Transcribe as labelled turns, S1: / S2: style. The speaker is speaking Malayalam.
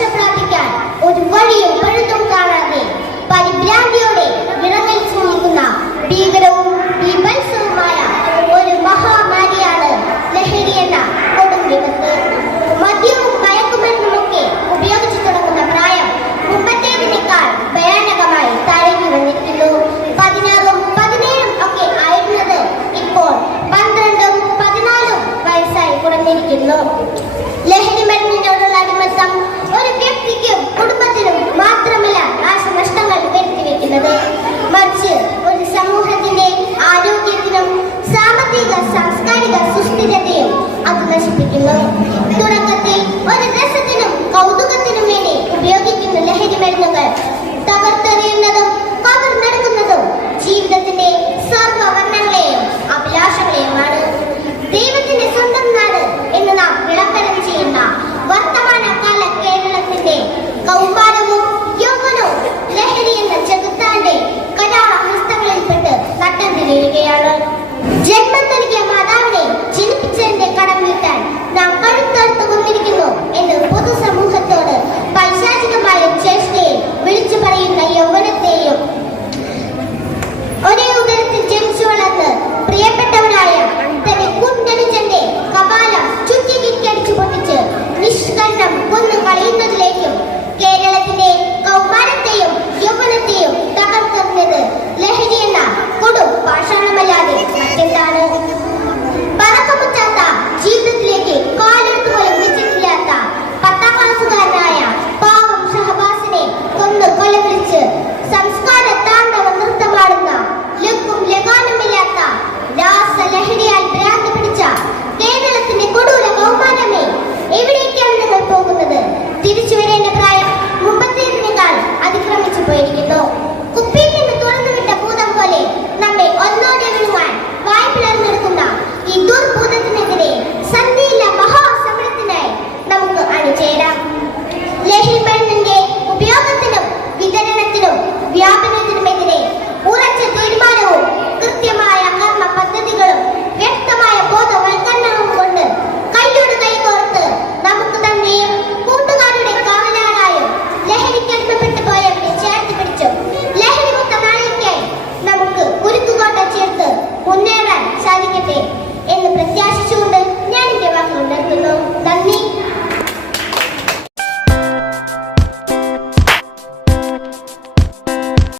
S1: രക്ഷ പ്രാപിക്കാൻ ഒരു വലിയ പഴുതും കാണാൻ